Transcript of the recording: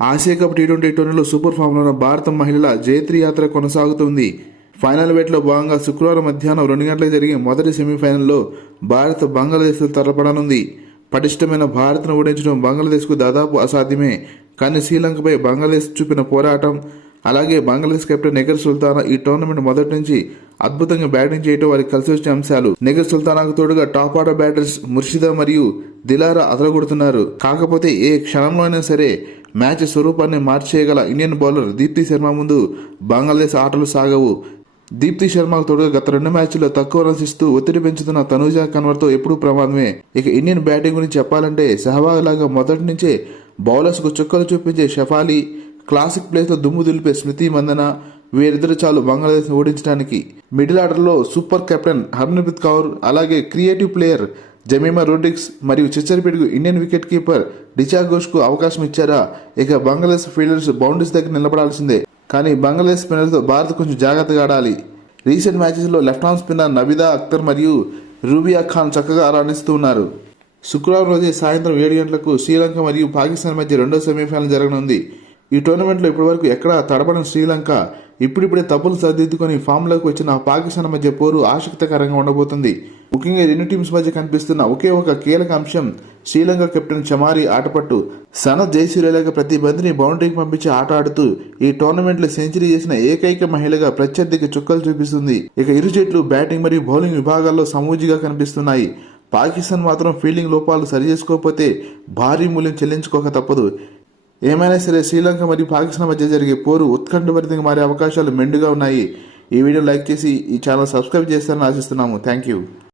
Asia cup T20 టోర్నీలో super ఫామ్లో ఉన్న భారత మహిళల జయత్రి యాత్ర కొనసాగుతుంది. ఫైనల్ వేటలో భాగంగా శుక్రవారం మధ్యాహ్నం 2 గంటలకు జరిగే మొదటి సెమీఫైనల్లో భారత్ బంగ్లాదేశ్తో తలపడనుంది. పటిష్టమైన భారత్ను ఓడించడం బంగ్లాదేశ్కు దాదాపు అసాధ్యమే. కానీ శ్రీలంకపై బంగ్లాదేశ్ చూపిన పోరాటం, అలాగే బంగ్లాదేశ్ కెప్టెన్ నెగర్ సుల్తానా ఈ టోర్నమెంట్ మొదటి నుంచి అద్భుతంగా బ్యాటింగ్ చేయడం వారికి కలిసి వచ్చే అంశాలు. నెగర్ సుల్తానాకు తోడుగా టాప్ ఆర్డర్ బ్యాటర్స్ ముర్షిదా మరియు దిలారా అదరగొడుతున్నారు. కాకపోతే ఏ క్షణంలో అయినా సరే మ్యాచ్ స్వరూపాన్ని మార్చేయగల ఇండియన్ బౌలర్ దీప్తి శర్మ ముందు బంగ్లాదేశ్ ఆటలు సాగవు. దీప్తి శర్మకు తోడుగా గత 2 మ్యాచ్ల్లో తక్కువ రన్స్ ఇస్తూ ఒత్తిడి పెంచుతున్న తనూజా కన్వర్తో ఎప్పుడూ ప్రమాదమే. ఇక ఇండియన్ బ్యాటింగ్ గురించి చెప్పాలంటే సెహవాగ్ లాగా మొదటి నుంచే బౌలర్స్కు చుక్కలు చూపించే షఫాలి, క్లాసిక్ ప్లేస్తో దుమ్ము దులిపే స్మృతి మందన, వీరిద్దరు చాలు బంగ్లాదేశ్ ఓడించడానికి. మిడిల్ ఆర్డర్లో సూపర్ కెప్టెన్ హర్మన్ప్రీత్ కౌర్, అలాగే క్రియేటివ్ ప్లేయర్ జమీమా రోడ్రిగ్స్ మరియు చిచ్చరపిడుగు ఇండియన్ వికెట్ కీపర్ డిచా ఘోష్కు అవకాశం ఇచ్చారా? ఇక బంగ్లాదేశ్ ఫీల్డర్స్ బౌండరీస్ దగ్గర నిలబడాల్సిందే. కానీ బంగ్లాదేశ్ స్పిన్నర్తో భారత్ కొంచెం జాగ్రత్తగా ఆడాలి. రీసెంట్ మ్యాచెస్లో left arm spinner Nabida Akhtar మరియు రూబియా ఖాన్ చక్కగా రాణిస్తూ ఉన్నారు. శుక్రవారం రోజే సాయంత్రం 7 గంటలకు శ్రీలంక మరియు పాకిస్తాన్ మధ్య రెండో సెమీఫైనల్ జరగనుంది. ఈ టోర్నమెంట్లో ఇప్పటివరకు ఎక్కడా తడబడిన శ్రీలంక ఇప్పుడిప్పుడే తప్పులు సరిదిద్దుకొని ఫామ్లోకి వచ్చిన పాకిస్తాన్ మధ్య పోరు ఆసక్తికరంగా ఉండబోతుంది. ముఖ్యంగా రెండు టీమ్స్ మధ్య కనిపిస్తున్న ఒకే ఒక కీలక అంశం శ్రీలంక కెప్టెన్ చమారి ఆటపట్టు. సనత్ జయసూర్యలాగా ప్రతి బంతిని బౌండరీకి పంపించి ఆట ఆడుతూ ఈ టోర్నమెంట్లో సెంచరీ చేసిన ఏకైక మహిళగా ప్రత్యర్థికి చుక్కలు చూపిస్తుంది. ఇక ఇరు జట్లు బ్యాటింగ్ మరియు బౌలింగ్ విభాగాల్లో సమూజిగా కనిపిస్తున్నాయి. పాకిస్తాన్ మాత్రం ఫీల్డింగ్ లోపాలు సరిచేసుకోకపోతే భారీ మూల్యం చెల్లించుకోక తప్పదు. ఏమైనా సరే శ్రీలంక మరియు పాకిస్తాన్ మధ్య జరిగే పోరు ఉత్కంఠభరితంగా మారే అవకాశాలు మెండుగా ఉన్నాయి. ఈ వీడియో లైక్ చేసి ఈ ఛానల్ సబ్స్క్రైబ్ చేస్తారని ఆశిస్తున్నాము. Thank you.